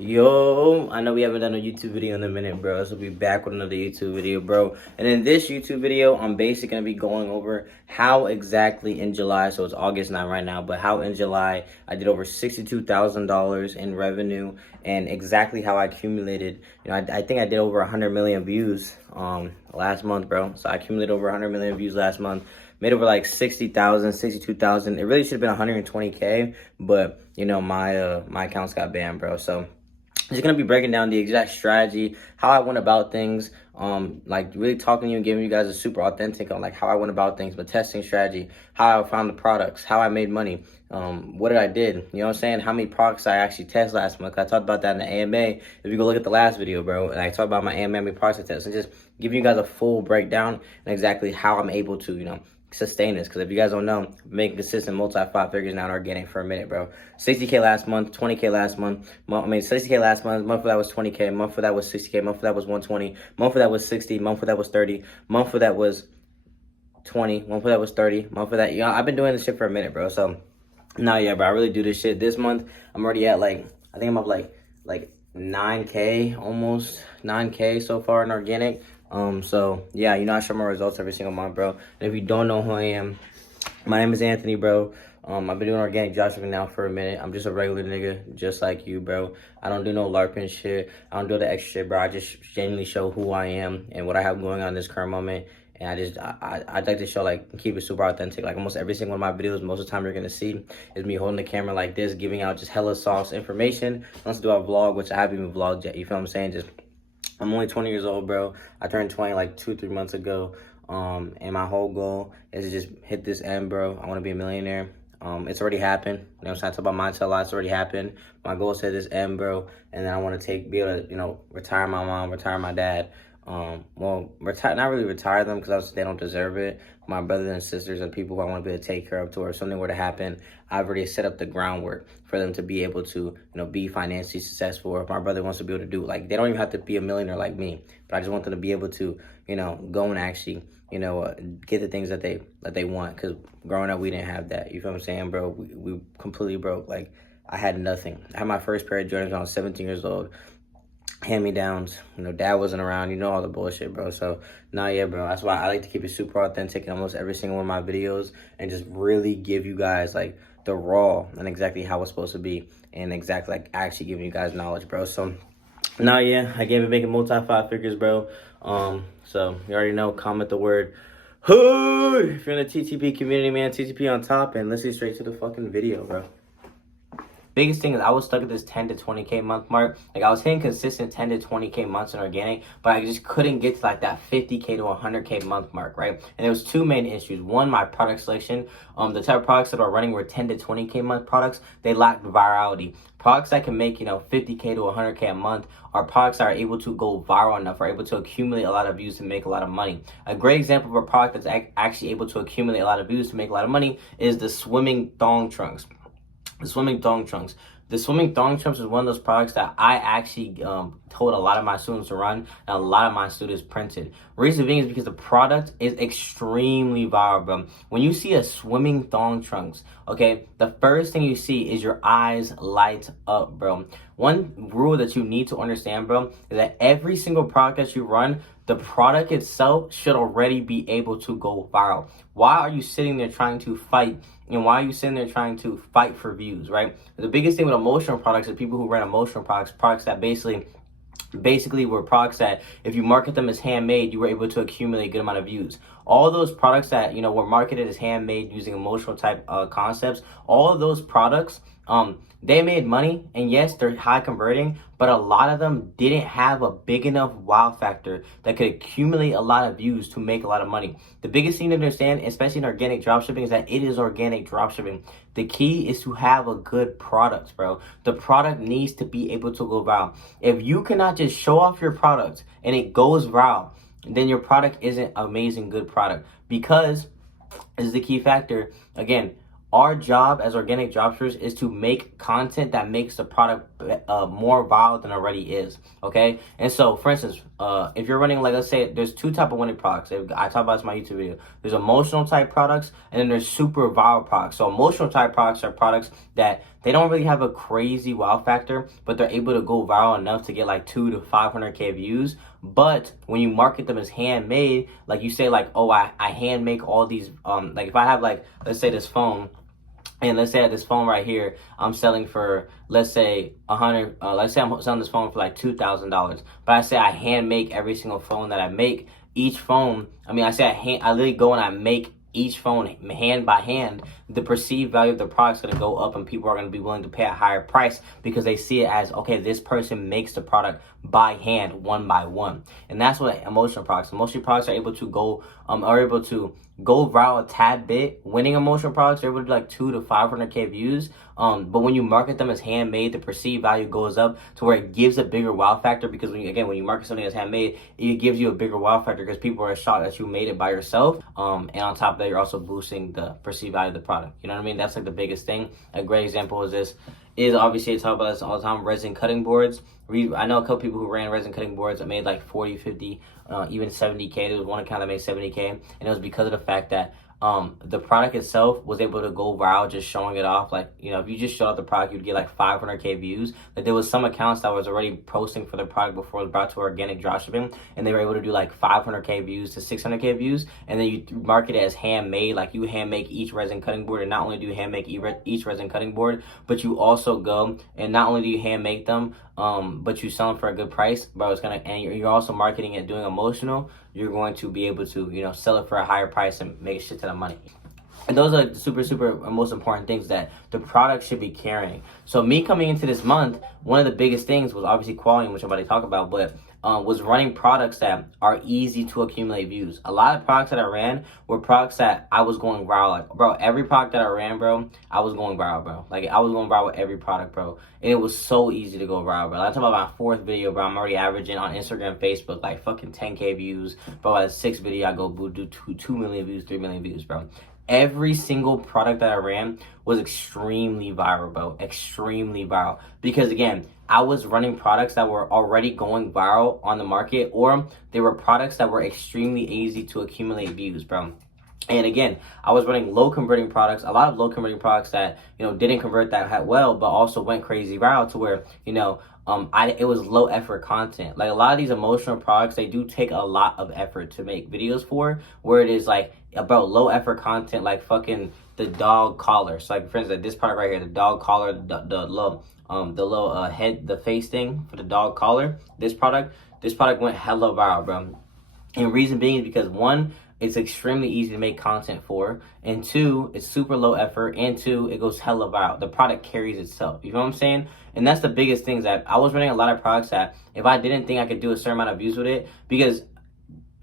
Yo, I know we haven't done a YouTube video in a minute, bro. So we'll be back with another YouTube video, bro. And in this YouTube video, I'm basically going to be going over how exactly in July, so it's August 9 right now, but how in July I did over $62,000 in revenue and exactly how I accumulated. You know, I think I did over 100 million views last month, bro. So I accumulated over 100 million views last month. Made over like 60,000, 62,000. It really should have been 120K, but you know, my accounts got banned, bro. So I'm just gonna be breaking down the exact strategy, how I went about things, like really talking to you and giving you guys a super authentic on like how I went about things, my testing strategy, how I found the products, how I made money, what I did, you know what I'm saying, how many products I actually test last month. I talked about that in the AMA. If you go look at the last video, bro, and I talked about my AMA, how many products I test, and just giving you guys a full breakdown and exactly how I'm able to, you know, sustain this. Because if you guys don't know, I'm making consistent multi-five figures now in organic for a minute, bro. 60K last month, 20K last month. 60K last month. Month for that was 20K. Month for that was 60K. Month for that was 120. Month for that was 60. Month for that was 30. Month for that was 20. Month for that was 30. Month for that, you know, I've been doing this shit for a minute, bro. So now, yeah, bro, I really do this shit. This month, I'm already at like, I think I'm up like 9K, almost 9K so far in organic. So yeah, you know, I show my results every single month, bro. And if you don't know who I am, my name is Anthony, bro. I've been doing organic dropshipping now for a minute. I'm just a regular nigga, just like you, bro. I don't do no LARPing shit. I don't do the extra shit, bro. I just genuinely show who I am and what I have going on in this current moment. And I'd like to show, like, keep it super authentic. Like, almost every single one of my videos, most of the time you're going to see is me holding the camera like this, giving out just hella sauce information. Let's do a vlog, which I haven't even vlogged yet. You feel what I'm saying? Just, I'm only 20 years old, bro. I turned 20 like 2-3 months ago. And my whole goal is to just hit this end, bro. I want to be a millionaire. It's already happened. You know what I'm saying? I talk about mindset a lot. It's already happened. My goal is to hit this end, bro. And then I want to be able to, you know, retire my mom, retire my dad. Well, not really retire them because they don't deserve it. My brothers and sisters and people who I want to be able to take care of to, or if something were to happen, I've already set up the groundwork for them to be able to, you know, be financially successful. Or if my brother wants to be able to do, like, they don't even have to be a millionaire like me, but I just want them to be able to, you know, go and actually, you know, get the things that they want. Because growing up, we didn't have that. You feel what I'm saying, bro? We completely broke. Like, I had nothing. I had my first pair of Jordans when I was 17 years old. Hand-me-downs, you know, dad wasn't around, you know, all the bullshit, bro. So nah, yeah, bro, that's why I like to keep it super authentic in almost every single one of my videos and just really give you guys like the raw and exactly how it's supposed to be and exactly like actually giving you guys knowledge, bro. So nah, yeah, I gave it making multi-five figures, bro. So you already know, comment the word hood if you're in the TTP community, man. TTP on top, and let's get straight to the fucking video, bro. Biggest thing is I was stuck at this 10 to 20K month mark. Like, I was hitting consistent 10 to 20K months in organic, but I just couldn't get to like that 50K to 100K month mark, right? And there was two main issues. One, my product selection. The type of products that are running were 10 to 20K month products. They lacked virality. Products that can make, you know, 50K to 100K a month are products that are able to go viral enough, are able to accumulate a lot of views and make a lot of money. A great example of a product that's actually able to accumulate a lot of views to make a lot of money is the swimming thong trunks. The swimming thong trunks. The swimming thong trunks is one of those products that I actually told a lot of my students to run, and a lot of my students printed. Reason being is because the product is extremely viral, bro. When you see a swimming thong trunks, okay, the first thing you see is your eyes light up, bro. One rule that you need to understand, bro, is that every single product that you run, the product itself should already be able to go viral. Why are you sitting there trying to fight? And why are you sitting there trying to fight for views, right? The biggest thing with emotional products is people who run emotional products that basically were products that if you market them as handmade, you were able to accumulate a good amount of views. All those products that, you know, were marketed as handmade using emotional type concepts, all of those products, they made money, and yes, they're high converting, but a lot of them didn't have a big enough wow factor that could accumulate a lot of views to make a lot of money. The biggest thing to understand, especially in organic dropshipping, is that it is organic dropshipping. The key is to have a good product, bro. The product needs to be able to go viral. If you cannot just show off your product and it goes viral, then your product isn't amazing good product, because this is the key factor. Again, our job as organic dropshippers is to make content that makes the product more viral than it already is, okay? And so, for instance, if you're running, like, let's say there's two type of winning products. I talk about this in my YouTube video. There's emotional type products, and then there's super viral products. So emotional type products are products that they don't really have a crazy wow factor, but they're able to go viral enough to get like 2 to 500K views. But when you market them as handmade, like you say, like, oh, I hand make all these, like if I have, like, let's say this phone, and let's say I have this phone right here, I'm selling for, let's say, let's say I'm selling this phone for like $2,000. But I say I hand make every single phone that I make. Each phone, I literally go and I make each phone hand by hand. The perceived value of the product is going to go up, and people are going to be willing to pay a higher price because they see it as, okay, this person makes the product by hand, one by one. And that's what emotional products are able to go viral a tad bit. Winning emotional products are able to do like 2 to 500K views. But when you market them as handmade, the perceived value goes up to where it gives a bigger wow factor, because when you market something as handmade, it gives you a bigger wow factor because people are shocked that you made it by yourself. And on top of that, you're also boosting the perceived value of the product. You know what I mean? That's like the biggest thing. A great example is obviously, I talk about this all the time, resin cutting boards. I know a couple people who ran resin cutting boards that made like 40, 50, even 70K. There was one account that made 70K, and it was because of the fact that the product itself was able to go viral just showing it off. Like, you know, if you just showed off the product, you'd get like 500K views. Like, there was some accounts that was already posting for the product before it was brought to organic dropshipping, and they were able to do like 500K views to 600K views. And then you market it as handmade, like you hand make each resin cutting board. And not only do you hand make each resin cutting board, but you also go and not only do you hand make them, but you sell them for a good price. But you're also marketing it, doing emotional. You're going to be able to, you know, sell it for a higher price and make a shit ton of money. And those are super most important things that the product should be carrying. So me coming into this month, one of the biggest things was obviously quality, which I'm about to talk about, but was running products that are easy to accumulate views. A lot of products that I ran were products that I was going viral. Like, bro, every product that I ran, bro, I was going viral, bro. Like, I was going viral with every product, bro. And it was so easy to go viral, bro. Like, I'm talking about my 4th video, bro. I'm already averaging on Instagram, Facebook, like fucking 10K views. Bro, by the 6th video, I go do 2 million views, 3 million views, bro. Every single product that I ran was extremely viral, bro. Extremely viral. Because again, I was running products that were already going viral on the market, or they were products that were extremely easy to accumulate views, bro. And again, I was running low converting products, a lot of low converting products that, you know, didn't convert that well, but also went crazy viral to where, you know, it was low effort content. Like, a lot of these emotional products, they do take a lot of effort to make videos for, where it is like about low effort content, like fucking the dog collar. So like, for instance, like this product right here, the dog collar, the little head, the face thing for the dog collar. This product went hella viral, bro. And reason being is because, one, it's extremely easy to make content for, and 2, it's super low effort, and 2, it goes hella viral. The product carries itself. You know what I'm saying? And that's the biggest thing, that I was running a lot of products that if I didn't think I could do a certain amount of views with it, because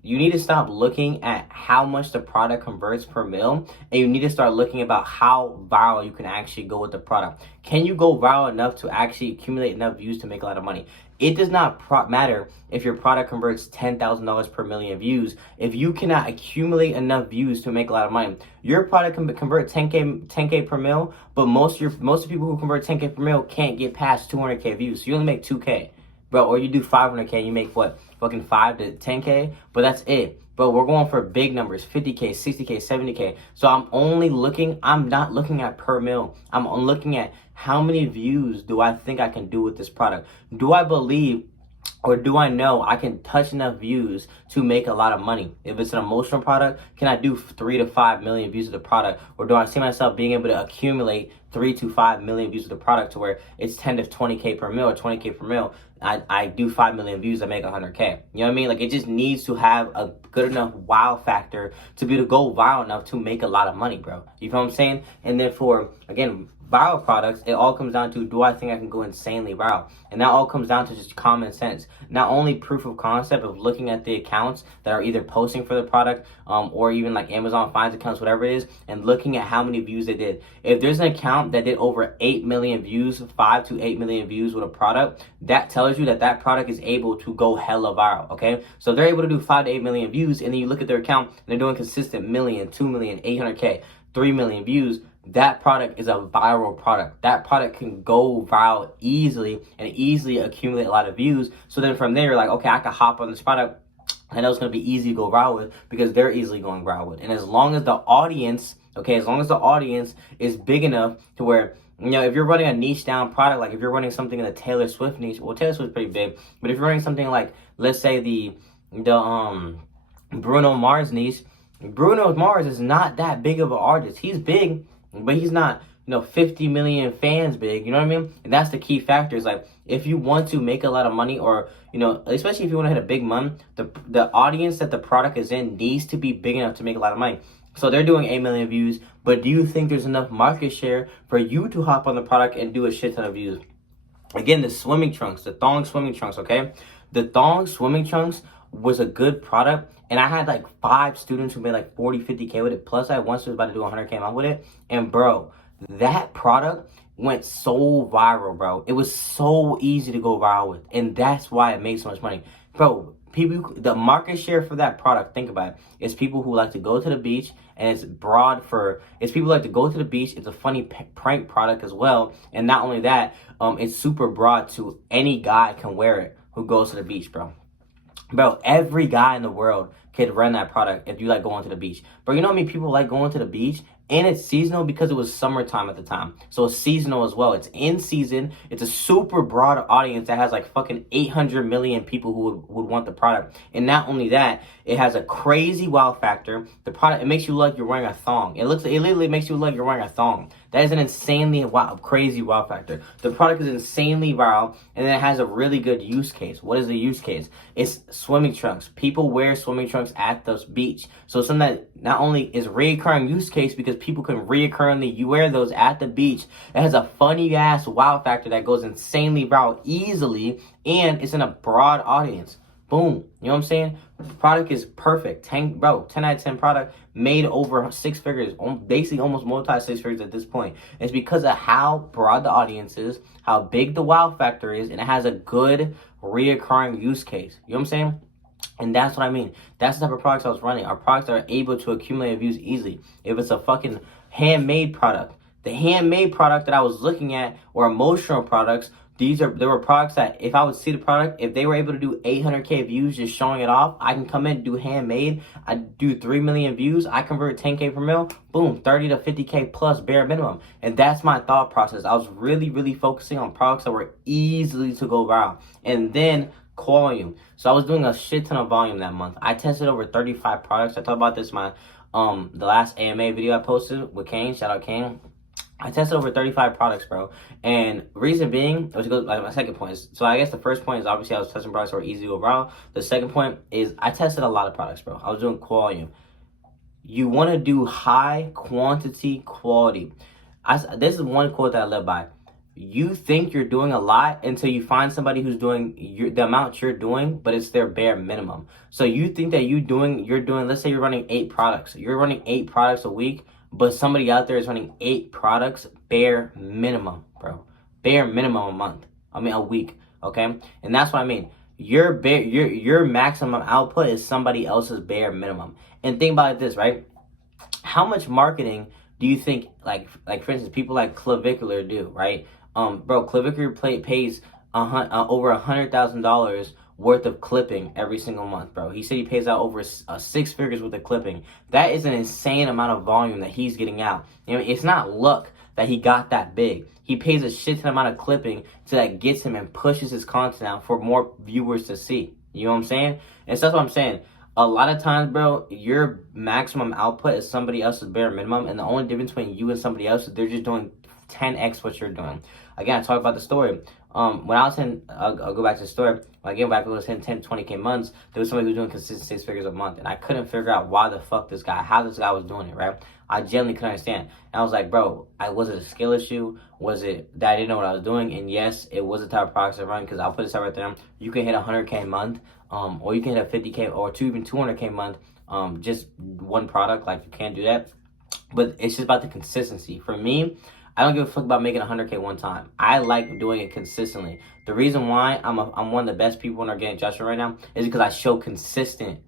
you need to stop looking at how much the product converts per mil, and you need to start looking about how viral you can actually go with the product. Can you go viral enough to actually accumulate enough views to make a lot of money? It does not matter if your product converts $10,000 per million views. If you cannot accumulate enough views to make a lot of money, your product can convert 10K per mil, but most of the people who convert 10K per mil can't get past 200K views. So you only make 2K, bro. Or you do 500K, and you make what? Fucking 5 to 10K, but that's it. But we're going for big numbers, 50K, 60K, 70K. So I'm not looking at per mil. I'm looking at how many views do I think I can do with this product? Do I believe, or do I know I can touch enough views to make a lot of money? If it's an emotional product, can I do 3 to 5 million views of the product? Or do I see myself being able to accumulate 3 to 5 million views of the product to where it's 10 to 20K per mil or 20K per mil? I do 5 million views, I make 100K. You know what I mean? Like, it just needs to have a good enough wow factor to be able to go viral enough to make a lot of money, bro. You feel what I'm saying? And then for, again, viral products, it all comes down to, do I think I can go insanely viral? And that all comes down to just common sense. Not only proof of concept of looking at the accounts that are either posting for the product, or even like Amazon Finds accounts, whatever it is, and looking at how many views they did. If there's an account that did over 8 million views, 5 to 8 million views with a product, that tells you that that product is able to go hella viral, okay? So they're able to do 5 to 8 million views, and then you look at their account, and they're doing consistent million, 2 million, 800K, 3 million views. that product is a viral product. That product can go viral easily and easily accumulate a lot of views. So then from there, you're like, okay, I can hop on this product. I know it's going to be easy to go viral with because they're easily going viral with. And as long as the audience, okay, as long as the audience is big enough to where, you know, if you're running a niche down product, like if you're running something in the Taylor Swift niche, well, Taylor Swift's pretty big, but if you're running something like, let's say the Bruno Mars niche, Bruno Mars is not that big of an artist. He's big, but he's not, 50 million fans big. You know what I mean? And that's the key factor. Is like, if you want to make a lot of money, or especially if you want to hit a big month, the audience that the product is in needs to be big enough to make a lot of money. So they're doing 8 million views, but do you think there's enough market share for you to hop on the product and do a shit ton of views? Again, the swimming trunks, the thong swimming trunks, okay? The thong swimming trunks was a good product, and I had like 5 students who made like 40, 50K with it. Plus, I had one student about to do 100K a month with it. And bro, that product went so viral, bro. It was so easy to go viral with, and that's why it made so much money. Bro, the market share for that product, think about it, it's people who like to go to the beach, and it's it's people who like to go to the beach. It's a funny prank product as well. And not only that, it's super broad to any guy can wear it who goes to the beach, bro. Bro, every guy in the world could run that product if you like going to the beach. Bro, you know how many people like going to the beach? And it's seasonal because it was summertime at the time. So it's seasonal as well. It's in season. It's a super broad audience that has like fucking 800 million people who would want the product. And not only that, it has a crazy wow factor. The product, it makes you look like you're wearing a thong. It literally makes you look like you're wearing a thong. That is an insanely crazy wow factor. The product is insanely viral, and then it has a really good use case. What is the use case? It's swimming trunks. People wear swimming trunks at the beach. So something that not only is reoccurring use case because people can reoccurringly wear those at the beach. It has a funny ass wow factor that goes insanely viral easily, and it's in a broad audience. Boom. You know what I'm saying? The product is perfect. 10 out of 10 product, made over 6 figures, basically almost multi 6 figures at this point. It's because of how broad the audience is, how big the wow factor is, and it has a good reoccurring use case. You know what I'm saying? And that's what I mean. That's the type of products I was running. Our products are able to accumulate views easily. If it's a fucking handmade product, the handmade product that I was looking at, or emotional products, there were products that if I would see the product, if they were able to do 800K views just showing it off, I can come in and do handmade. I do 3 million views. I convert 10K per mil. Boom, 30 to 50K plus bare minimum. And that's my thought process. I was really, really focusing on products that were easily to go viral. And then volume. So I was doing a shit ton of volume that month. I tested over 35 products. I talked about this in my the last AMA video I posted with Kane. Shout out Kane. I tested over 35 products, bro. And reason being, which goes like my second point is, so I guess the first point is obviously I was testing products that were easy to go viral. The second point is I tested a lot of products, bro. I was doing volume. You want to do high quantity quality. This is one quote that I live by. You think you're doing a lot until you find somebody who's doing the amount you're doing, but it's their bare minimum. So you think that you're doing, let's say you're running 8 products. You're running 8 products a week, but somebody out there is running 8 products bare minimum, bro. Bare minimum a week, okay? And that's what I mean. Your maximum output is somebody else's bare minimum. And think about it this, right? How much marketing do you think, like for instance, people like Clavicular do, right? Bro, Clavicular pays over $100,000 worth of clipping every single month, bro. He said he pays out over 6 figures worth of clipping. That is an insane amount of volume that he's getting out. It's not luck that he got that big. He pays a shit ton amount of clipping so that gets him and pushes his content out for more viewers to see. You know what I'm saying? And so that's what I'm saying. A lot of times, bro, your maximum output is somebody else's bare minimum, and the only difference between you and somebody else is they're just doing 10x what you're doing. Again, I talk about the story. When I was in, I'll go back to the story. When I get back when I was in 10, 20K months, there was somebody who was doing consistent 6 figures a month, and I couldn't figure out how this guy was doing it, right? I genuinely couldn't understand. And I was like, bro, was it a skill issue? Was it that I didn't know what I was doing? And yes, it was the type of products I run, because I'll put this out right there. You can hit 100K a month, or you can hit a 50K or even 200K a month, just one product. Like, you can't do that. But it's just about the consistency. For me, I don't give a fuck about making 100K one time. I like doing it consistently. The reason why I'm one of the best people in Organic Dropshipping right now is because I show consistent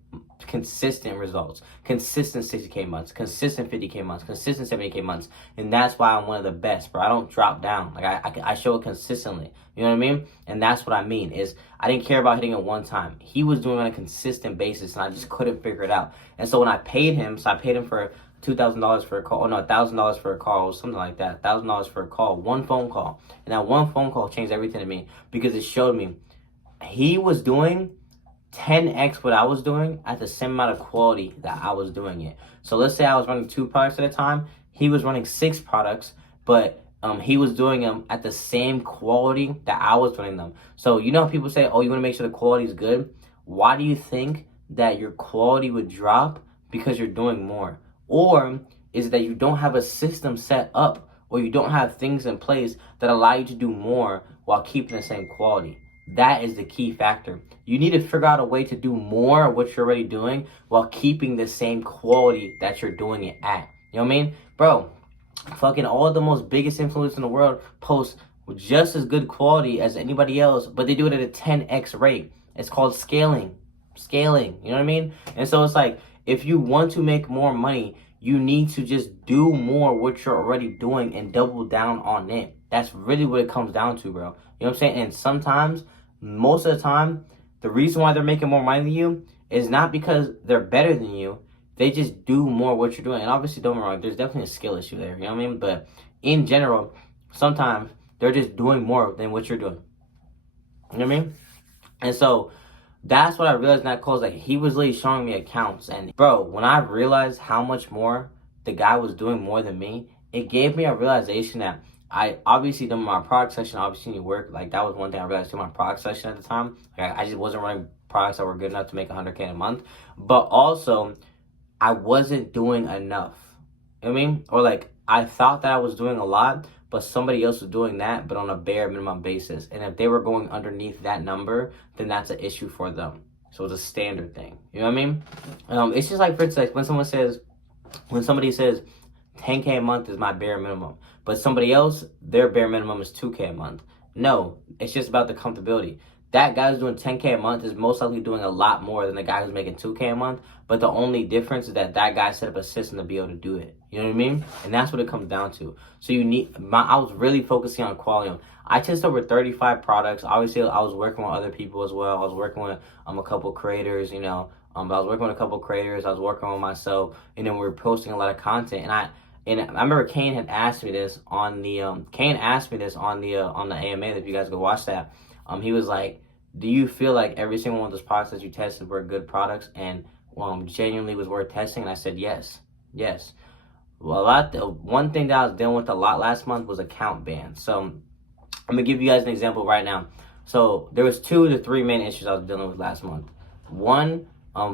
consistent results, consistent 60K months, consistent 50K months, consistent 70K months. And that's why I'm one of the best, bro. I don't drop down. Like I show it consistently. You know what I mean? And that's what I mean is I didn't care about hitting it one time. He was doing it on a consistent basis and I just couldn't figure it out. And so when I paid him, so I paid him for $2,000 for a call. Oh no, $1,000 for a call, something like that. $1,000 for a call, one phone call. And that one phone call changed everything to me because it showed me he was doing 10x what I was doing at the same amount of quality that I was doing it. So let's say I was running 2 products at a time. He was running 6 products, but he was doing them at the same quality that I was running them. So you know how people say, oh, you want to make sure the quality is good? Why do you think that your quality would drop? Because you're doing more. Or is it that you don't have a system set up or you don't have things in place that allow you to do more while keeping the same quality? That is the key factor. You need to figure out a way to do more of what you're already doing while keeping the same quality that you're doing it at. You know what I mean? Bro, fucking all the most biggest influencers in the world post just as good quality as anybody else, but they do it at a 10x rate. It's called scaling. Scaling, you know what I mean? And so it's like, if you want to make more money, you need to just do more what you're already doing and double down on it. That's really what it comes down to, bro. You know what I'm saying? And sometimes, most of the time, the reason why they're making more money than you is not because they're better than you. They just do more what you're doing. And obviously, don't get me wrong, there's definitely a skill issue there. You know what I mean? But in general, sometimes they're just doing more than what you're doing. You know what I mean? And so that's what I realized in that call. Like, he was literally showing me accounts. And bro, when I realized how much more the guy was doing more than me, it gave me a realization that I obviously done my product section obviously need to work. Like, that was one thing I realized in my product section at the time. Like, I just wasn't running products that were good enough to make 100K a month. But also, I wasn't doing enough. You know what I mean? Or like, I thought that I was doing a lot, but somebody else was doing that, but on a bare minimum basis. And if they were going underneath that number, then that's an issue for them. So it's a standard thing. You know what I mean? It's just like, for instance, when somebody says 10K a month is my bare minimum, but somebody else, their bare minimum is 2K a month. No, it's just about the comfortability. That guy who's doing 10K a month is most likely doing a lot more than the guy who's making 2K a month. But the only difference is that that guy set up a system to be able to do it. You know what I mean? And that's what it comes down to. So I was really focusing on quality. I tested over 35 products. Obviously, I was working with other people as well. I was working with a couple creators, you know. I was working with a couple creators. I was working with myself. And then we were posting a lot of content. And I remember Kane had asked me this on the on the AMA. If you guys go watch that, he was like, "Do you feel like every single one of those products that you tested were good products and genuinely was worth testing?" And I said, yes. Well, one thing that I was dealing with a lot last month was account bans. So I'm gonna give you guys an example right now. So there was 2 to 3 main issues I was dealing with last month. One,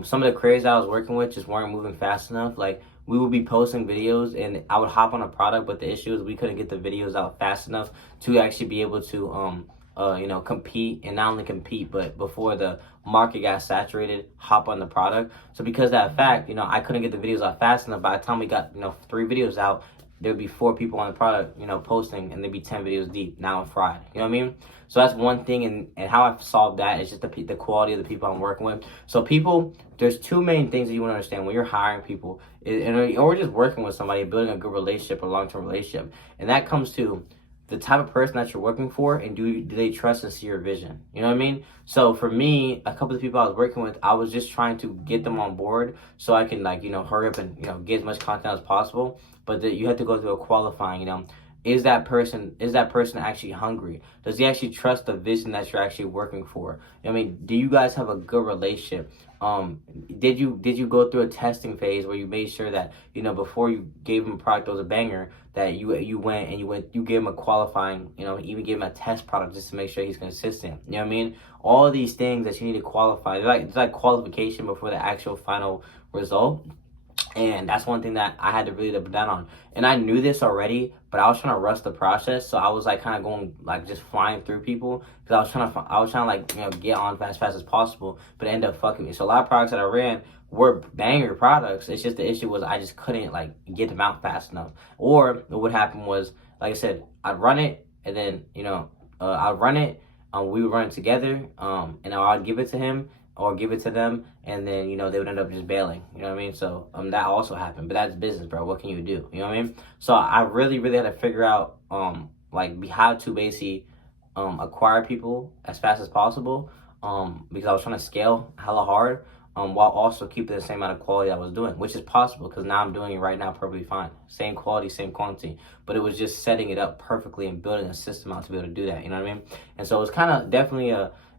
some of the creators I was working with just weren't moving fast enough. Like, we would be posting videos and I would hop on a product, but the issue is we couldn't get the videos out fast enough to actually be able to compete, and not only compete, but before the market got saturated, hop on the product. So because of that fact, I couldn't get the videos out fast enough. By the time we got 3 videos out, there would be 4 people on the product, posting, and there'd be 10 videos deep. Now I'm fried. You know what I mean? So that's one thing, and how I've solved that is just the quality of the people I'm working with. So there's 2 main things that you want to understand when you're hiring people, or just working with somebody, building a good relationship, a long-term relationship, and that comes to the type of person that you're working for, and do they trust and see your vision? You know what I mean? So for me, a couple of people I was working with, I was just trying to get them on board so I can hurry up and get as much content as possible. But you have to go through a qualifying. Is that person actually hungry? Does he actually trust the vision that you're actually working for? I mean, do you guys have a good relationship? Did you go through a testing phase where you made sure that before you gave him a product that was a banger, that you gave him a qualifying, even gave him a test product just to make sure he's consistent? You know what I mean? All of these things that you need to qualify. It's like qualification before the actual final result. And that's one thing that I had to really double down on. And I knew this already, but I was trying to rush the process. So I was kind of going just flying through people because I was trying to get on fast as possible, but it ended up fucking me. So a lot of products that I ran were banger products. It's just the issue was I just couldn't get them out fast enough. Or what happened was, like I said, I'd run it and then I'd run it. We would run it together, and I'd give it to him. or give it to them, and then, you know, they would end up just bailing. You know what I mean? So that also happened. But that's business, bro. What can you do? You know what I mean? So I really, really had to figure out like how to basically acquire people as fast as possible, because I was trying to scale hella hard, while also keeping the same amount of quality I was doing, which is possible because now I'm doing it right now perfectly fine. Same quality, same quantity. But it was just setting it up perfectly and building a system out to be able to do that. You know what I mean? And so it was kind of definitely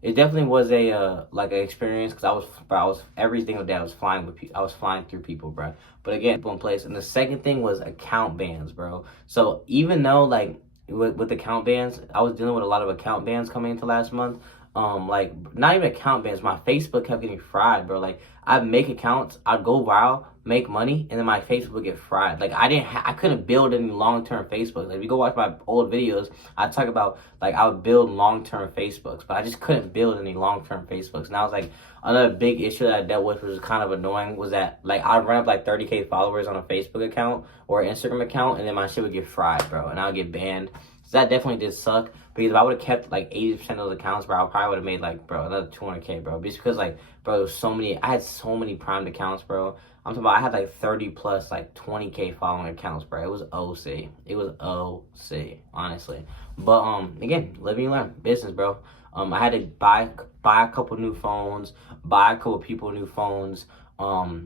it definitely was a like an experience, because I was every single day I was flying with people. I was flying through people, bro. But again, people in place. And the second thing was account bans, bro. So even though like with account bans, I was dealing with a lot of account bans coming into last month. Like not even account bans, my Facebook kept getting fried, bro. Like I'd make accounts, I'd go viral, make money, and then my Facebook would get fried. Like I couldn't build any long-term Facebooks. Like if you go watch my old videos, I talk about like I would build long-term Facebooks, but I just couldn't build any long-term Facebooks. And I was like, another big issue that I dealt with, which was kind of annoying, was that like I'd run up like 30K followers on a Facebook account or an Instagram account, and then my shit would get fried, bro, and I would get banned. So that definitely did suck, because if I would have kept like 80% of those accounts, bro, I probably would have made like, bro, another 200K, bro. Just because like, bro, there was so many, I had so many primed accounts, bro. I'm talking about, I had like 30 plus like 20K following accounts, bro. It was OC. It was OC, honestly. But again, live and learn, business, bro. I had to buy a couple new phones, buy a couple people new phones. I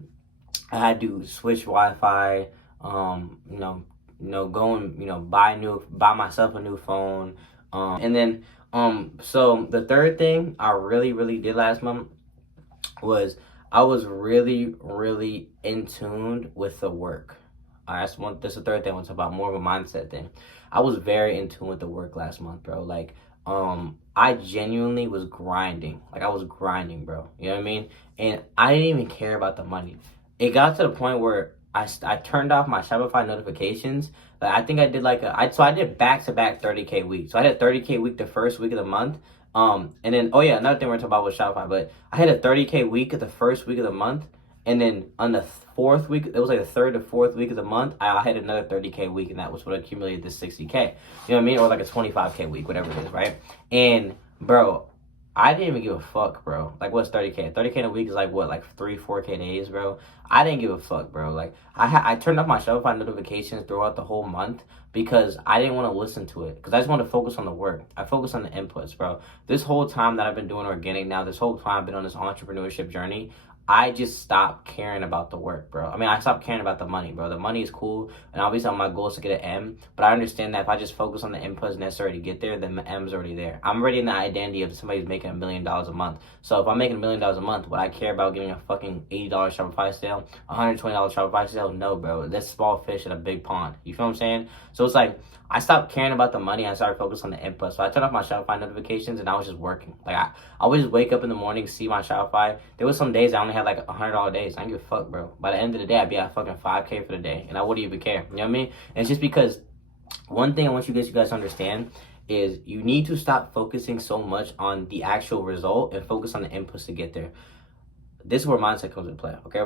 had to switch Wi-Fi. Go and buy myself a new phone. And then so the third thing I really, really did last month was I was really, really in tune with the work. That's the third thing I want to talk about, more of a mindset thing. I was very in tune with the work last month, bro. Like, I genuinely was grinding. Like, I was grinding, bro. You know what I mean? And I didn't even care about the money. It got to the point where I turned off my Shopify notifications. Like, I think I did I did back-to-back 30K weeks. So I had a 30K week the first week of the month. And then, oh yeah, another thing we're talking about was Shopify, but I had a 30K week at the first week of the month. And then on the fourth week, it was like the third or fourth week of the month, I had another 30K week, and that was what accumulated this 60K. You know what I mean? Or like a 25K week, whatever it is, right? And bro, I didn't even give a fuck, bro. Like, what's 30K? 30K in a week is like, what, like 3-4K days, bro? I didn't give a fuck, bro. Like, I turned off my Shopify notifications throughout the whole month because I didn't want to listen to it. Because I just want to focus on the work. I focus on the inputs, bro. This whole time that I've been doing organic now, this whole time I've been on this entrepreneurship journey, I just stopped caring about the work, bro. I mean, I stopped caring about the money, bro. The money is cool, and obviously my goal is to get an M, but I understand that if I just focus on the inputs necessary to get there, then the M's already there. I'm already in the identity of somebody who's making $1 million a month. So if I'm making $1 million a month, would I care about getting a fucking $80 Shopify sale, $120 Shopify sale? No, bro. That's small fish in a big pond. You feel what I'm saying? So it's like, I stopped caring about the money. I started focusing on the input. So I turned off my Shopify notifications, and I was just working. Like, I would just wake up in the morning, see my Shopify. There was some days I only had like $100 days. I didn't give a fuck, bro. By the end of the day, I'd be at fucking 5K for the day, and I wouldn't even care. You know what I mean? And it's just because one thing I want you guys to understand is you need to stop focusing so much on the actual result and focus on the inputs to get there. This is where mindset comes into play, okay?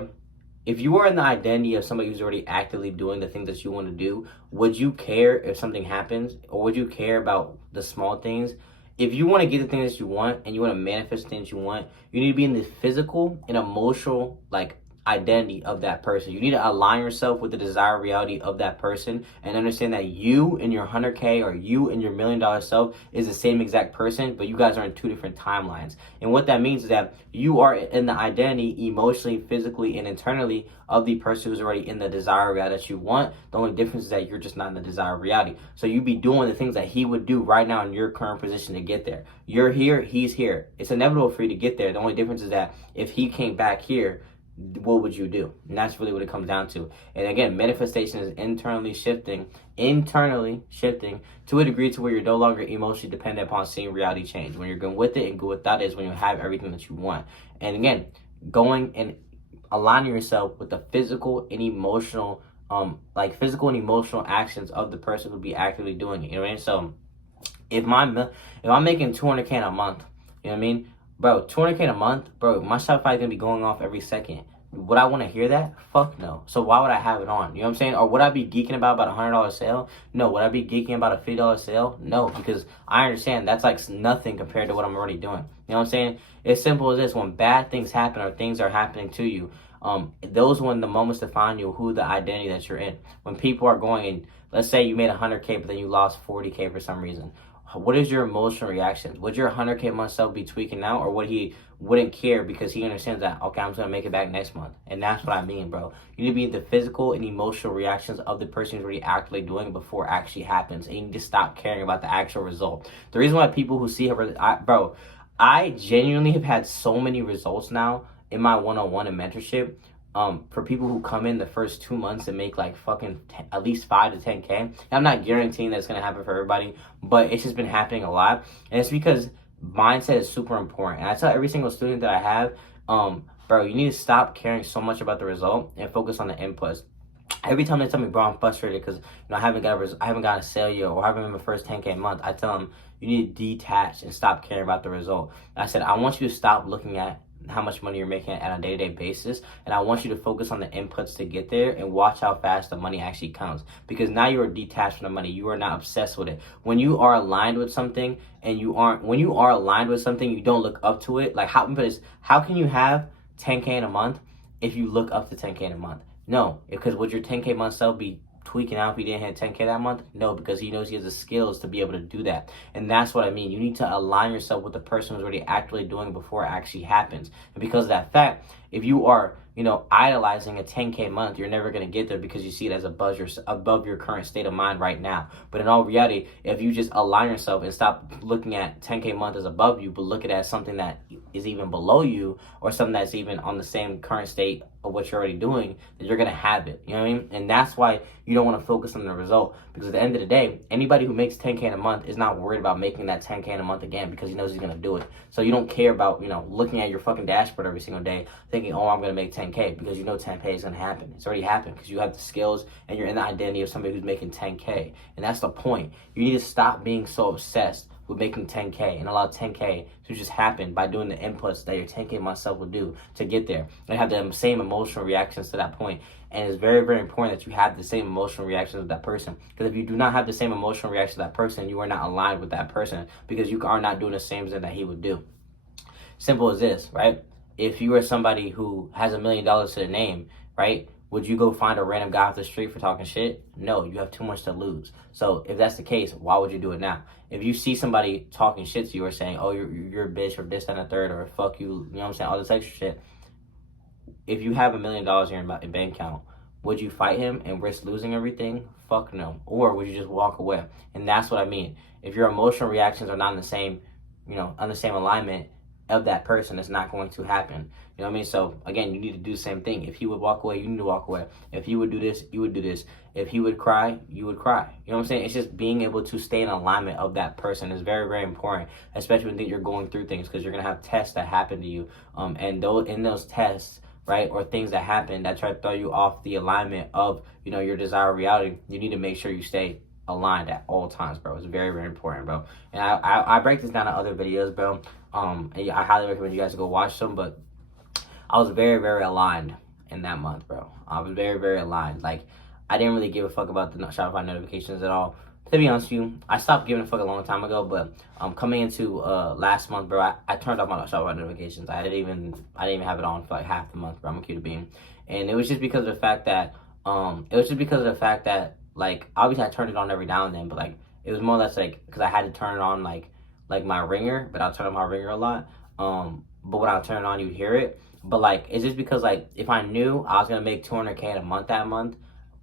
If you are in the identity of somebody who's already actively doing the things that you want to do, would you care if something happens? Or would you care about the small things? If you want to get the things that you want and you want to manifest things you want, you need to be in the physical and emotional, like, identity of that person. You need to align yourself with the desired reality of that person and understand that you and your 100K or you and your $1 million self is the same exact person, but you guys are in two different timelines. And what that means is that you are in the identity emotionally, physically, and internally of the person who's already in the desired reality that you want. The only difference is that you're just not in the desired reality. So you be doing the things that he would do right now in your current position to get there. You're here, he's here. It's inevitable for you to get there. The only difference is that if he came back here, what would you do? And that's really what it comes down to. And again, manifestation is internally shifting to a degree to where you're no longer emotionally dependent upon seeing reality change. When you're good with it and good without it is when you have everything that you want. And again, going and aligning yourself with the physical and emotional actions of the person who'll be actively doing it. You know what I mean? So if I'm making 200K a month, you know what I mean? Bro, 200K a month, bro, my Shopify is going to be going off every second. Would I want to hear that? Fuck no. So why would I have it on? You know what I'm saying? Or would I be geeking about $100 sale? No. Would I be geeking about a $50 sale? No, because I understand that's like nothing compared to what I'm already doing. You know what I'm saying? It's simple as this. When bad things happen or things are happening to you, those when the moments define you, who the identity that you're in. When people are going and let's say you made 100K, but then you lost 40K for some reason. What is your emotional reaction? Would your 100K month self be tweaking out, or would he wouldn't care because he understands that, okay, I'm just gonna make it back next month? And that's what I mean, bro. You need to be in the physical and emotional reactions of the person who's already actually doing it before it actually happens. And you need to stop caring about the actual result. The reason why people who see bro, I genuinely have had so many results now in my one-on-one and mentorship. For people who come in the first 2 months and make like fucking at least 5 to 10K. I'm not guaranteeing that's gonna happen for everybody, but it's just been happening a lot, and it's because mindset is super important. And I tell every single student that I have, bro, you need to stop caring so much about the result and focus on the inputs. Every time they tell me, bro, I'm frustrated because I haven't got a sale yet, or I haven't been my first 10K month, I tell them you need to detach and stop caring about the result. I said I want you to stop looking at how much money you're making on a day-to-day basis, and I want you to focus on the inputs to get there and watch how fast the money actually comes, because now you are detached from the money. You are not obsessed with it. When you are aligned with something and you don't look up to it. Like how can you have 10K in a month if you look up to 10K in a month? No, because would your 10K month self be tweaking out if he didn't hit 10K that month? No, because he knows he has the skills to be able to do that. And that's what I mean. You need to align yourself with the person who's already actually doing it before it actually happens. And because of that fact, if you are, idolizing a 10K month, you're never going to get there because you see it as above your current state of mind right now. But in all reality, if you just align yourself and stop looking at 10K month as above you, but look at it as something that is even below you, or something that's even on the same current state of what you're already doing, then you're going to have it. You know what I mean? And that's why you don't want to focus on the result, because at the end of the day, anybody who makes 10K in a month is not worried about making that 10K in a month again, because he knows he's going to do it. So you don't care about, looking at your fucking dashboard every single day thinking, oh, I'm going to make 10K, because 10K is going to happen. It's already happened because you have the skills and you're in the identity of somebody who's making 10K. And that's the point. You need to stop being so obsessed with making 10K and allow 10K to just happen by doing the inputs that your 10K myself will do to get there, and have the same emotional reactions to that point. And it's very, very important that you have the same emotional reactions with that person, because if you do not have the same emotional reaction to that person, you are not aligned with that person, because you are not doing the same thing that he would do. Simple as this, right? If you are somebody who has $1 million to their name, right? Would you go find a random guy off the street for talking shit? No, you have too much to lose. So if that's the case, why would you do it now? If you see somebody talking shit to you or saying, oh, you're a bitch, or this, and a third, or fuck you, you know what I'm saying, all this extra shit. If you have $1 million in your bank account, would you fight him and risk losing everything? Fuck no. Or would you just walk away? And that's what I mean. If your emotional reactions are not in the same, on the same alignment of that person, it's not going to happen. You know what I mean? So again, you need to do the same thing. If he would walk away, you need to walk away. If he would do this, you would do this. If he would cry, you would cry. You know what I'm saying? It's just being able to stay in alignment of that person is very, very important, especially when you're going through things, because you're going to have tests that happen to you. And in those tests, right, or things that happen that try to throw you off the alignment of, your desired reality, you need to make sure you stay aligned at all times, bro. It's very, very important, bro. And I break this down in other videos, bro. And I highly recommend you guys to go watch them, but I was very, very aligned in that month, bro. I was very, very aligned. Like, I didn't really give a fuck about the Shopify notifications at all. To be honest with you, I stopped giving a fuck a long time ago, but coming into last month, bro, I turned off my Shopify notifications. I didn't even have it on for like half the month, bro. I'm gonna keep it being. And it was just because of the fact that like, obviously I turned it on every now and then, but like, it was more or less like, because I had to turn it on like my ringer, but I'll turn on my ringer a lot. But when I'll turn it on, you'd hear it. But like, it's just because like, if I knew I was gonna make 200K in a month that month,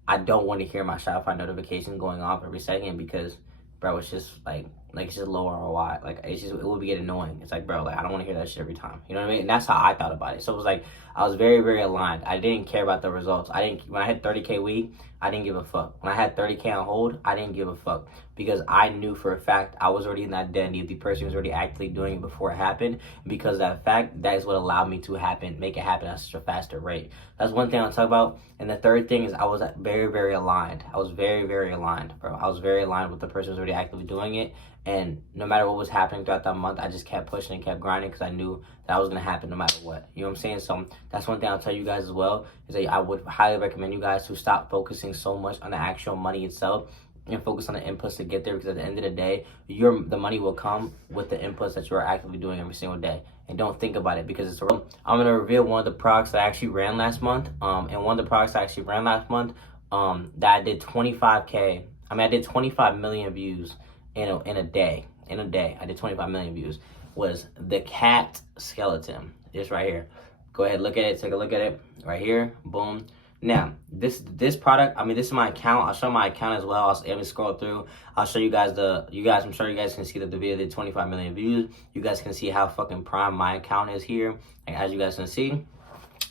I don't want to hear my Shopify notification going off every second, because, bro, it's just like it's just low ROI. Like, it would be getting annoying. It's like, bro, like, I don't want to hear that shit every time. You know what I mean? And that's how I thought about it. So it was like, I was very, very aligned. I didn't care about the results. When I had 30K week, I didn't give a fuck. When I had 30K on hold, I didn't give a fuck, because I knew for a fact I was already in that identity of the person who was already actively doing it before it happened. Because of that fact, that is what allowed me to make it happen at such a faster rate. That's one thing I'll talk about. And the third thing is I was very, very aligned. I was very, very aligned, bro. I was very aligned with the person who was already actively doing it. And no matter what was happening throughout that month, I just kept pushing and kept grinding because I knew that was going to happen no matter what. You know what I'm saying? So that's one thing I'll tell you guys as well, is that I would highly recommend you guys to stop focusing so much on the actual money itself and focus on the inputs to get there, because at the end of the day, the money will come with the inputs that you are actively doing every single day. And don't think about it, because it's real. I'm going to reveal one of the products that I actually ran last month. And one of the products I actually ran last month, that I did 25K. I did 25 million views in a day. In a day, I did 25 million views. Was the cat skeleton. It's right here. Go ahead, look at it. Take a look at it. Right here. Boom. Now, this product, this is my account. I'll show my account as well. Let me scroll through. I'll show you guys I'm sure you guys can see that the video did 25 million views. You guys can see how fucking prime my account is here. And as you guys can see, you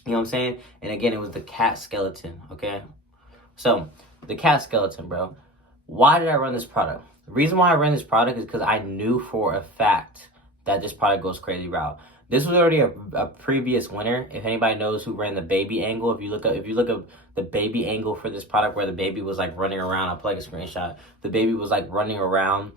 know what I'm saying? And again, it was the cat skeleton, okay? So, the cat skeleton, bro. Why did I run this product? The reason why I ran this product is because I knew for a fact that this product goes crazy route. This was already a previous winner. If anybody knows who ran the baby angle, if you look up the baby angle for this product, where the baby was like running around, I'll play a screenshot. The baby was like running around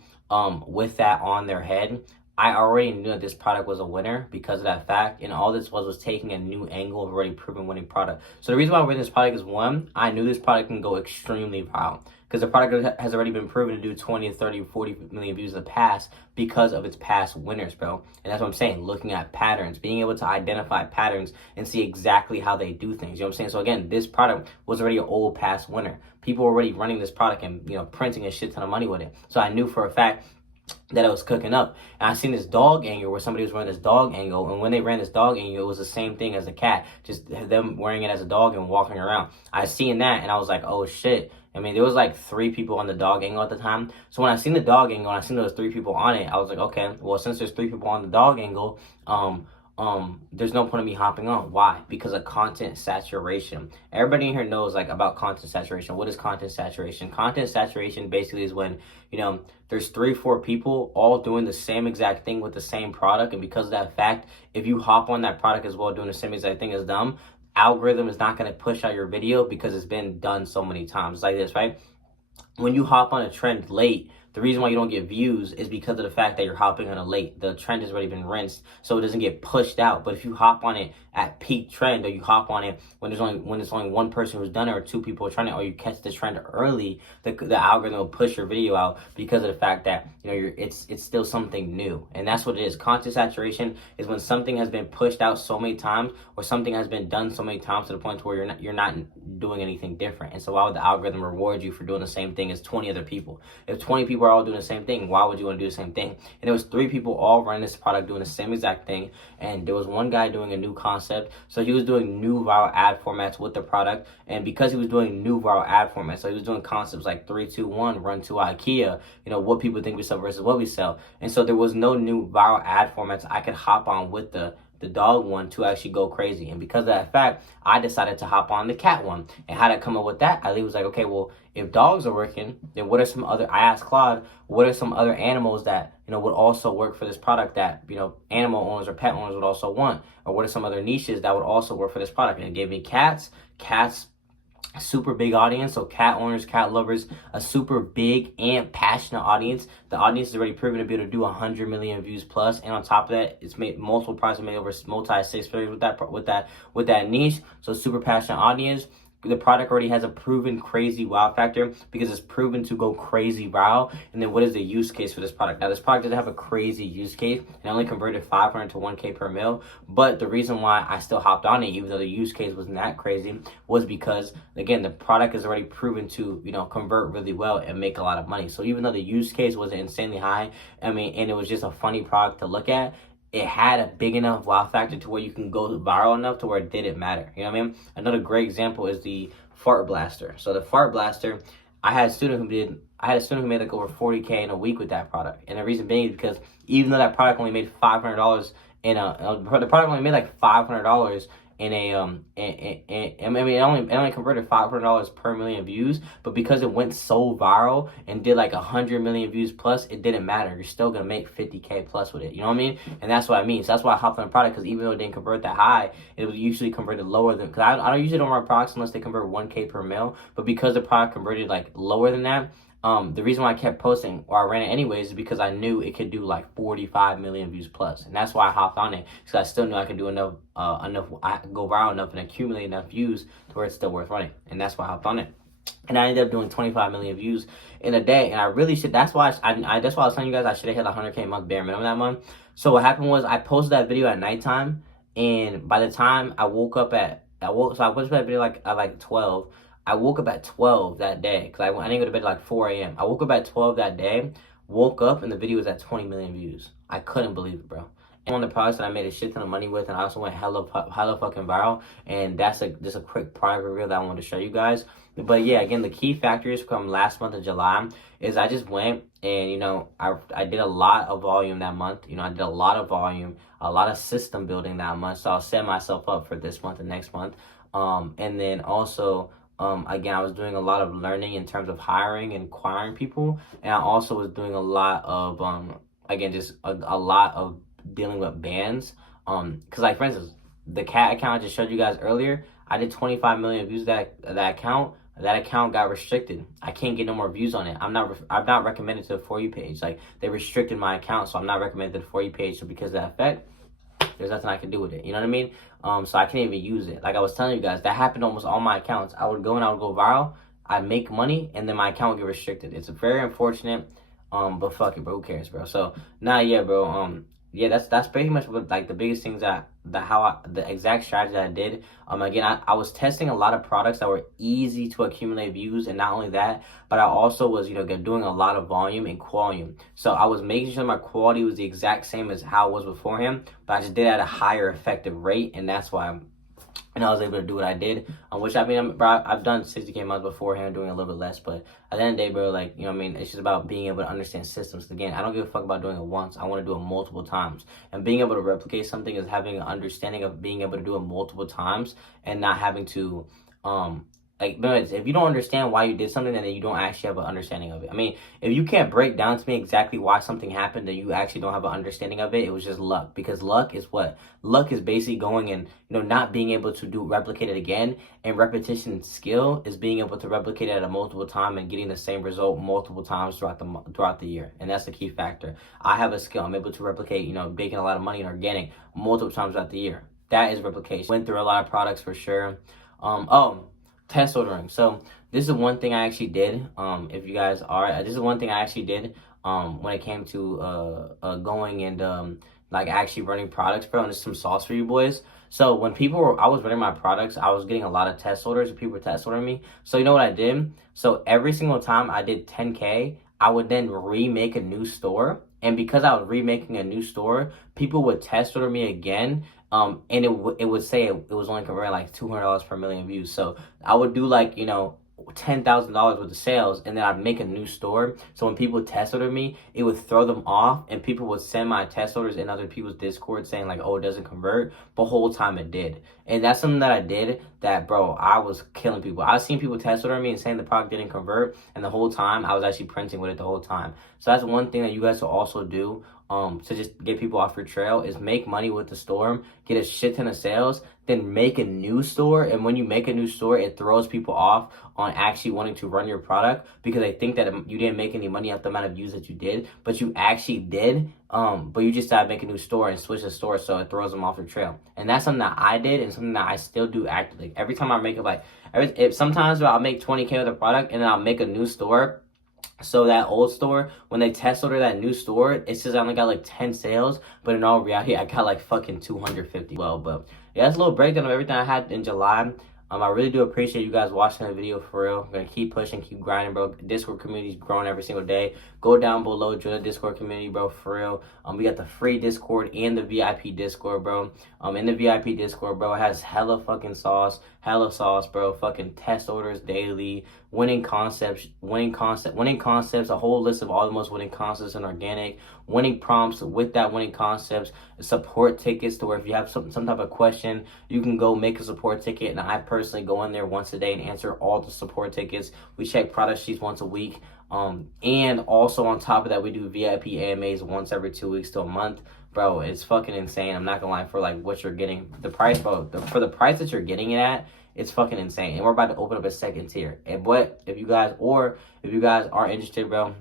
with that on their head. I already knew that this product was a winner because of that fact, and all this was taking a new angle of already proven winning product. So the reason why I ran this product is, one, I knew this product can go extremely viral because the product has already been proven to do 20, 30, 40 million views in the past because of its past winners, bro. And that's what I'm saying, looking at patterns, being able to identify patterns and see exactly how they do things. You know what I'm saying? So again, this product was already an old past winner. People were already running this product and, printing a shit ton of money with it. So I knew for a fact that it was cooking up. And I seen this dog angle where somebody was wearing this dog angle, and when they ran this dog angle, it was the same thing as the cat, just them wearing it as a dog and walking around. I seen that and I was like, oh shit. There was like 3 people on the dog angle at the time. So when I seen the dog angle and I seen those 3 people on it, I was like, okay, well, since there's 3 people on the dog angle, there's no point in me hopping on. Why? Because of content saturation. Everybody in here knows about content saturation. What is content saturation? Content saturation basically is when, there's 3-4 people all doing the same exact thing with the same product. And because of that fact, if you hop on that product as well doing the same exact thing as them, algorithm is not going to push out your video because it's been done so many times. Like this, right? When you hop on a trend late, the reason why you don't get views is because of the fact that you're hopping on a late. The trend has already been rinsed, so it doesn't get pushed out. But if you hop on it at peak trend, or you hop on it when there's only one person who's done it, or 2 people are trying it, or you catch the trend early, the algorithm will push your video out because of the fact that it's still something new. And that's what it is. Content saturation is when something has been pushed out so many times, or something has been done so many times to the point where you're not doing anything different. And so why would the algorithm reward you for doing the same thing as 20 other people? If 20 people are all doing the same thing, why would you want to do the same thing? And there was 3 people all running this product doing the same exact thing, and there was one guy doing a new concept. So he was doing new viral ad formats with the product, and because he was doing new viral ad formats, so he was doing concepts like 3, 2, 1, run to IKEA, what people think we sell versus what we sell. And so there was no new viral ad formats I could hop on with the dog one to actually go crazy. And because of that fact, I decided to hop on the cat one. And how did I come up with that? I was like, okay, well, if dogs are working, then what are some other, I asked Claude, what are some other animals that, would also work for this product that, animal owners or pet owners would also want? Or what are some other niches that would also work for this product? And it gave me cats, super big audience, so cat owners, cat lovers, a super big and passionate audience. The audience is already proven to be able to do 100 million views plus, and on top of that, it's made multiple products, made over multi-6 figures with that niche. So super passionate audience. The product already has a proven crazy wow factor because it's proven to go crazy wow. And then what is the use case for this product? Now, this product doesn't have a crazy use case. It only converted 500 to 1K per mil. But the reason why I still hopped on it, even though the use case wasn't that crazy, was because, again, the product is already proven to, convert really well and make a lot of money. So even though the use case wasn't insanely high, and it was just a funny product to look at, it had a big enough wow factor to where you can go viral enough to where it didn't matter. You know what I mean? Another great example is the fart blaster. So the fart blaster, I had a student who made like over 40K in a week with that product. And the reason being is because even though that product only made $500 the product only made like $500 in a I mean, it only converted $500 per million views, but because it went so viral and did like 100 million views plus, it didn't matter. You're still gonna make 50K plus with it. You know what I mean? And that's what I mean. So that's why I hopped on the product, because even though it didn't convert that high, it was usually converted lower than, because I usually don't run products unless they convert 1K per mil, but because the product converted like lower than that, the reason why I kept posting, or I ran it anyways, is because I knew it could do like 45 million views plus, and that's why I hopped on it, because I still knew I could do enough, I could go viral enough and accumulate enough views to where it's still worth running, and that's why I hopped on it. And I ended up doing 25 million views in a day, and I really should. That's why that's why I was telling you guys I should have hit 100K month bare minimum that month. So what happened was I posted that video at nighttime, and by the time I woke up so I posted that video like at like 12. I woke up at 12 that day, because I didn't go to bed at like 4 a.m. I woke up at 12 that day, woke up, and the video was at 20 million views. I couldn't believe it, bro. And one of the products that I made a shit ton of money with, and I also went hella fucking viral, and that's just a quick product reveal that I wanted to show you guys. But yeah, again, the key factors from last month of July is I just went and, you know, I did a lot of volume that month. You know, I did a lot of volume, a lot of system building that month. So I'll set myself up for this month and next month. And then also, again, I was doing a lot of learning in terms of hiring and acquiring people. And I also was doing a lot of, again, just a lot of dealing with bans. Because like, for instance, the cat account I just showed you guys earlier, I did 25 million views that account. That account got restricted. I can't get no more views on it. I'm not recommended to the For You page. Like, they restricted my account, so I'm not recommended to the For You page. So because of that effect, there's nothing I can do with it. You know what I mean? So I can't even use it. Like I was telling you guys, that happened almost all my accounts. I would go viral, I'd make money, and then my account would get restricted. It's very unfortunate. But fuck it, bro. Who cares, bro? So yeah, bro. Yeah, that's pretty much what, like, the biggest things the exact strategy that I did. Again, I was testing a lot of products that were easy to accumulate views, and not only that, but I also was, you know, doing a lot of volume and quality. So I was making sure my quality was the exact same as how it was beforehand, but I just did it at a higher effective rate, and that's why I was able to do what I did, which, I mean, bro, I've done 60K months beforehand, doing a little bit less, but at the end of the day, bro, like, you know what I mean, it's just about being able to understand systems. Again, I don't give a fuck about doing it once. I want to do it multiple times, and being able to replicate something is having an understanding of being able to do it multiple times and not having to, like, if you don't understand why you did something, then you don't actually have an understanding of it. I mean, if you can't break down to me exactly why something happened, then you actually don't have an understanding of it. It was just luck, because luck is what? Luck is basically going and, you know, not being able to replicate it again. And repetition skill is being able to replicate it at a multiple time and getting the same result multiple times throughout the year. And that's the key factor. I have a skill. I'm able to replicate, you know, making a lot of money in organic multiple times throughout the year. That is replication. Went through a lot of products for sure. Test ordering. So this is one thing I actually did. If you guys are, this is one thing I actually did when it came to going and like actually running products, bro. And this is some sauce for you boys. So when I was running my products, I was getting a lot of test orders, and people were test ordering me. So you know what I did? So every single time I did 10K, I would then remake a new store. And because I was remaking a new store, people would test order me again. And it would say it was only converting like $200 per million views. So I would do, like, you know, $10,000 worth of sales, and then I'd make a new store. So when people test order me, it would throw them off, and people would send my test orders in other people's Discord saying like, oh, it doesn't convert, but the whole time it did. And that's something that I did that, bro, I was killing people. I was seeing people test order me and saying the product didn't convert, and the whole time I was actually printing with it the whole time. So that's one thing that you guys will also do to just get people off your trail, is make money with the store, get a shit ton of sales, then make a new store. And when you make a new store, it throws people off on actually wanting to run your product, because they think that you didn't make any money off the amount of views that you did, but you actually did. But you just decided to make a new store and switch the store, so it throws them off the trail. And that's something that I did, and something that I still do actively. Every time I make it, like, sometimes I'll make 20K with a product, and then I'll make a new store. So that old store, when they test order that new store, it says I only got like 10 sales, but in all reality, I got like fucking 250. Well, but yeah, that's a little breakdown of everything I had in July. I really do appreciate you guys watching the video, for real. I'm gonna keep pushing, keep grinding, bro. Discord community's growing every single day. Go down below, join the Discord community, bro, for real. We got the free Discord and the VIP Discord, bro. In the VIP Discord, bro, it has hella fucking sauce, bro. Fucking test orders daily, winning concepts, a whole list of all the most winning concepts in organic, winning prompts with that winning concepts, support tickets to where if you have some type of question, you can go make a support ticket, and I personally go in there once a day and answer all the support tickets. We check product sheets once a week. And also on top of that, we do VIP AMAs once every 2 weeks to a month. Bro, it's fucking insane. I'm not gonna lie, for like what you're getting. The price, bro, for the price that you're getting it at, it's fucking insane. And we're about to open up a second tier. And but if you guys are interested, bro,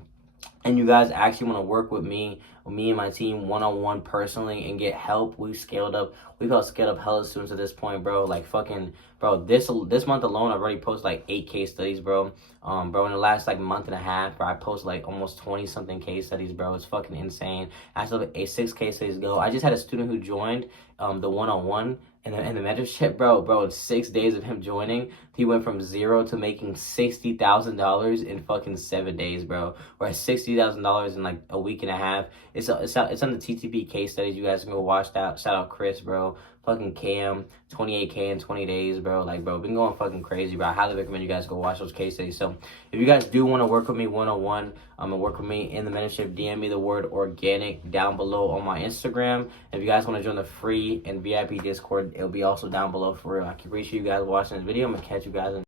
and you guys actually want to work with me and my team one-on-one personally and get help, we've scaled up hella students at this point, bro. Like fucking, bro, this month alone I've already posted like 8 case studies, bro. Bro, in the last like month and a half, bro, I posted like almost 20 something case studies, bro. It's fucking insane. I still have 6 case studies to go. I just had a student who joined the one-on-one and the mentorship, bro, in 6 days of him joining, he went from 0 to making $60,000 in fucking 7 days, bro. Or $60,000 in like a week and a half. It's on the TTP case studies. You guys can go watch that. Shout out Chris, bro. Fucking Cam, 28K in 20 days, bro. Like, bro, been going fucking crazy, bro. I highly recommend you guys go watch those case studies. So, if you guys do want to work with me one-on-one, and work with me in the mentorship, DM me the word organic down below on my Instagram. If you guys want to join the free and VIP Discord, it'll be also down below for real. I appreciate you guys watching this video. I'm gonna catch you guys in